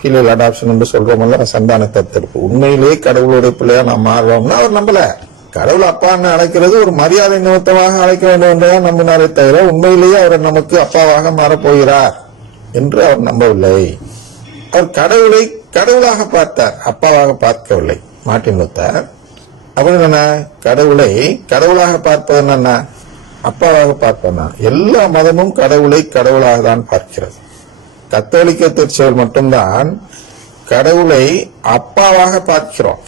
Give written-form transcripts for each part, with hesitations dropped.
பிலியல் adoption என்று சொல்றோம்ல, சந்தான தத்தெடுப்பு. உண்மையிலேயே கடவுளுடைய பிள்ளையா நாம் மாறுறோம்னா அவர் நம்பல. கடவுள் அப்பான்னு அழைக்கிறது ஒரு மரியாதை நிமித்தமாக அழைக்க வேண்டும் என்றுதான் நம்பினாரே தவிர உண்மையிலேயே அவர் நமக்கு அப்பாவாக மாறப்போகிறார் என்று அவர் நம்பவில்லை. அவர் கடவுளை கடவுளாக பார்த்தார், அப்பாவாக பார்க்கவில்லை. மார்ட்டின் லூத்தர் அப்படின்னு என்ன, கடவுளை கடவுளாக பார்ப்பது என்ன, அப்பாவாக பார்ப்பது. எல்லா மதமும் கடவுளை கடவுளாக தான் பார்க்கிறது. கத்தோலிக்க திருச்சபையில் மட்டும்தான் கடவுளை அப்பாவாக பார்க்கிறோம்,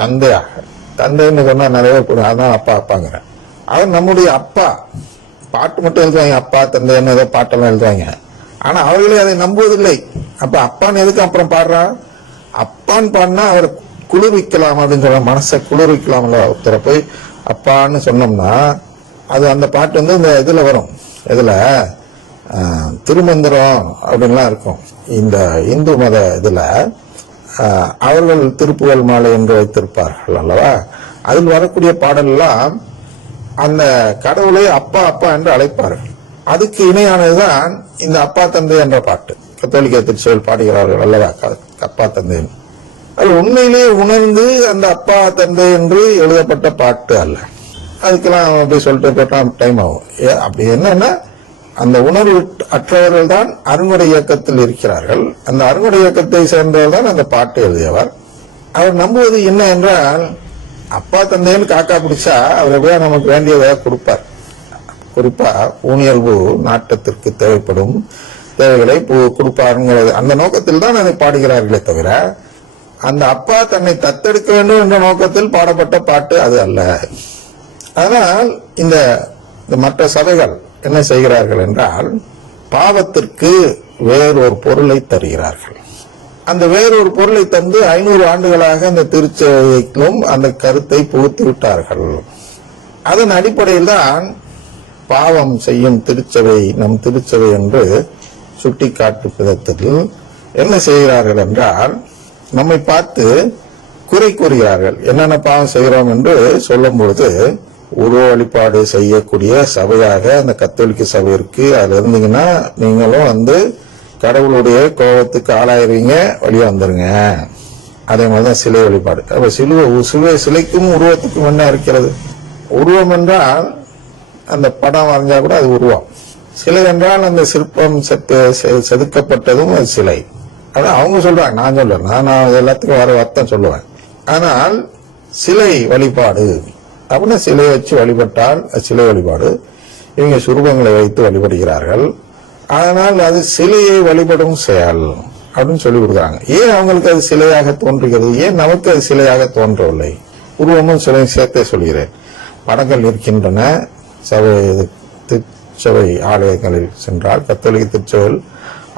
தந்தையாக. தந்தைன்னு சொன்னா நிறைய பேர் அதான் அப்பா அப்பாங்கிற. அவர் நம்முடைய அப்பா. பாட்டு மட்டும் எழுதுவாங்க, அப்பா தந்தைன்னு ஏதோ பாட்டெல்லாம் எழுதுவாங்க. ஆனா அவர்களே அதை நம்புவதில்லை. அப்ப அப்பான்னு எதுக்கு அப்புறம் பாடுறான்? அப்பான்னு பாடினா அவர் குளிர்விக்கலாம் அப்படின்னு சொல்ல, மனசை குளிர்விக்கலாம்ல. ஒருத்தரை போய் அப்பான்னு சொன்னோம்னா அது அந்த பாட்டு இந்த இதுல வரும். இதுல திருமந்திரம் அப்படின்லாம் இருக்கும். இந்த இந்து மத இதுல அவர்கள் திருப்புகழ் மாலை என்று வைத்திருப்பார்கள் அல்லவா. அதில் வரக்கூடிய பாடல்லாம் அந்த கடவுளை அப்பா அப்பா என்று அழைப்பார்கள். அதுக்கு இணையானதுதான் இந்த அப்பா தந்தை என்ற பாட்டு. கத்தோலிக்க திருச்சபையில் பாடுகிறார்கள் அல்லவா, அப்பா தந்தை. அது உண்மையிலேயே உணர்ந்து அந்த அப்பா தந்தை என்று எழுதப்பட்ட பாட்டு அல்ல. அதுக்கெல்லாம் அப்படி சொல்லிட்டு போட்டா டைம் ஆகும். அப்படி என்னன்னா அந்த உணர்வு அற்றவர்கள் தான் அருங்குடை இயக்கத்தில் இருக்கிறார்கள். அந்த அருங்குடை இயக்கத்தை சேர்ந்தவர் தான் அந்த பாட்டு எழுதியவர். அவர் நம்புவது என்ன என்றால், அப்பா தந்தைன்னு காக்கா பிடிச்சா அவர் எப்படியா நமக்கு வேண்டியதை கொடுப்பார். குறிப்பா ஊனியல்பு நாட்டத்திற்கு தேவைப்படும் தேவைகளை கொடுப்பாருங்கிறது அந்த நோக்கத்தில் தான் அதை பாடுகிறார்களே தவிர அந்த அப்பா தன்னை தத்தெடுக்க வேண்டும் என்ற நோக்கத்தில் பாடப்பட்ட பாட்டு அது அல்ல. அதனால் இந்த மற்ற சபைகள் என்ன செய்கிறார்கள் என்றால், பாவத்திற்கு வேறொரு பொருளை தருகிறார்கள். அந்த வேறொரு பொருளை தந்து 500 ஆண்டுகளாக அந்த திருச்சபைக்கும் அந்த கருத்தை புகுத்தி விட்டார்கள். அதன் அடிப்படையில் தான் பாவம் செய்யும் திருச்சபை நம் திருச்சபை என்று சுட்டிக்காட்டும் விதத்தில் என்ன செய்கிறார்கள் என்றால், நம்மை பார்த்து குறை கூறுகிறார்கள். என்னென்ன பாவம் செய்கிறோம் என்று சொல்லும் பொழுது, உருவ வழிபாடு செய்யக்கூடிய சபையாக அந்த கத்தோலிக்க சபை இருக்கு, அதுல இருந்தீங்கன்னா நீங்களும் கடவுளுடைய கோபத்துக்கு ஆளாயிருவீங்க, வழியா வந்துருங்க. அதே மாதிரிதான் சிலை வழிபாடு. அப்ப சிலைக்கும் உருவத்துக்கும் என்ன இருக்கிறது? உருவம் என்றால் அந்த படம் வரைஞ்சா கூட அது உருவம். சிலை என்றால் அந்த சிற்பம் செதுக்கப்பட்டதும் அது சிலை. அதான் அவங்க சொல்றாங்க, நான் சொல்றேன். நான் எல்லாத்துக்கும் வர அர்த்தம் சொல்லுவேன். ஆனால் சிலை வழிபாடு அப்படின்னா சிலையை வச்சு வழிபட்டால் சிலை வழிபாடு. இவங்க சுரூபங்களை வைத்து வழிபடுகிறார்கள். அதனால் அது சிலையை வழிபடும் செயல் அப்படின்னு சொல்லி கொடுக்குறாங்க. ஏன் அவங்களுக்கு அது சிலையாக தோன்றுகிறது? ஏன் நமக்கு அது சிலையாக தோன்றவில்லை? உருவமும் சிலையும் சேர்த்தே சொல்கிறேன். படங்கள் இருக்கின்றன. திருச்சபை ஆலயங்களில் சென்றால், கத்தோலிக்க திருச்சபையில்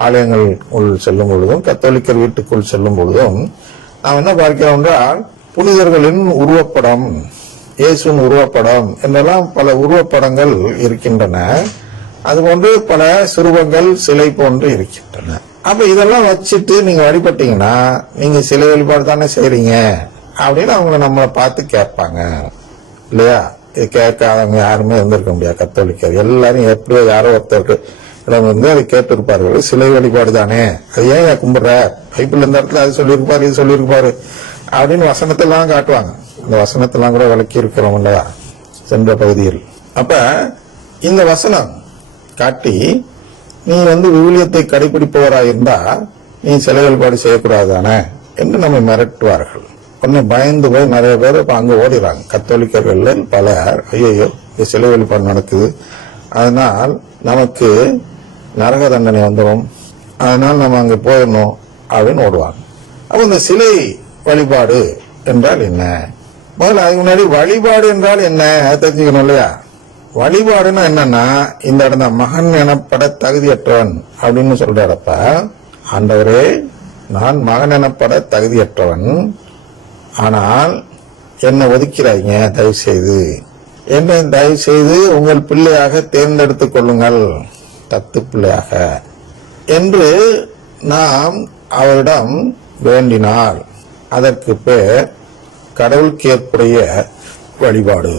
ஆலயங்கள் உள் செல்லும் பொழுதும் கத்தோலிக்கர் வீட்டுக்குள் செல்லும் பொழுதும் நாம் என்ன பார்க்கிறோம் என்றால், புனிதர்களின் உருவப்படம், இயேசுவின் உருவப்படம் என்றெல்லாம் பல உருவப்படங்கள் இருக்கின்றன. அதுபோன்று பல சிறுவங்கள் சிலை போன்று இருக்கின்றன. அப்ப இதெல்லாம் வச்சுட்டு நீங்க வழிபட்டீங்கன்னா நீங்க சிலை வழிபாடு தானே செய்றீங்க அப்படின்னு அவங்க நம்மளை பார்த்து கேட்பாங்க இல்லையா? இது கேட்காதவங்க யாருமே இருந்திருக்க முடியாது. கத்தோலிக்கர் எல்லாரும் எப்படியோ யாரோ ஒருத்தருக்கு அதை கேட்டு இருப்பார்கள். சிலை வழிபாடு தானே, அது ஏன் கும்பிடுற? பைபிள் இந்த இடத்துல அது சொல்லியிருப்பாரு, இது சொல்லியிருப்பாரு அப்படின்னு வசனத்தெல்லாம் காட்டுவாங்க. அந்த வசனத்தெல்லாம் கூட விளக்கி இருக்கிறோம் இல்லையா சென்ற பகுதியில். அப்ப இந்த வசனம் காட்டி நீ விவிலியத்தை கடைபிடிப்பவராயிருந்தா நீ சிலை வழிபாடு செய்யக்கூடாதானே என்று நம்மை மிரட்டுவார்கள். உடனே பயந்து போய் நிறைய பேர் இப்ப அங்க ஓடிறாங்க. கத்தோலிக்கர்கள் பலர், ஐயோ சிலை வழிபாடு நடக்குது, அதனால் நமக்கு நரக தண்டனை வந்துடும், அதனால் நம்ம அங்க போயிடணும் அப்படின்னு ஓடுவாங்க. அப்ப இந்த சிலை வழிபாடு என்றால் என்ன? முதல்ல அதுக்கு முன்னாடி வழிபாடு என்றால் என்ன அது தெரிஞ்சுக்கணும் இல்லையா? வழிபாடுன்னா என்னன்னா, இந்த இடம் தான் மகன் எனப்பட தகுதியற்றவன் அப்படின்னு சொல்றப்ப, ஆண்டவரே நான் மகன் எனப்பட தகுதியற்றவன், ஆனால் என்னை ஒதுக்கிறாங்க, தயவு செய்து என்னை தயவு செய்து உங்கள் பிள்ளையாக தேர்ந்தெடுத்துக் கொள்ளுங்கள், தத்து பிள்ளையாக என்று நாம் அவரிடம் வேண்டினால் அதற்கு பேர் கடவுளுக்கு ஏற்புடைய வழிபாடு.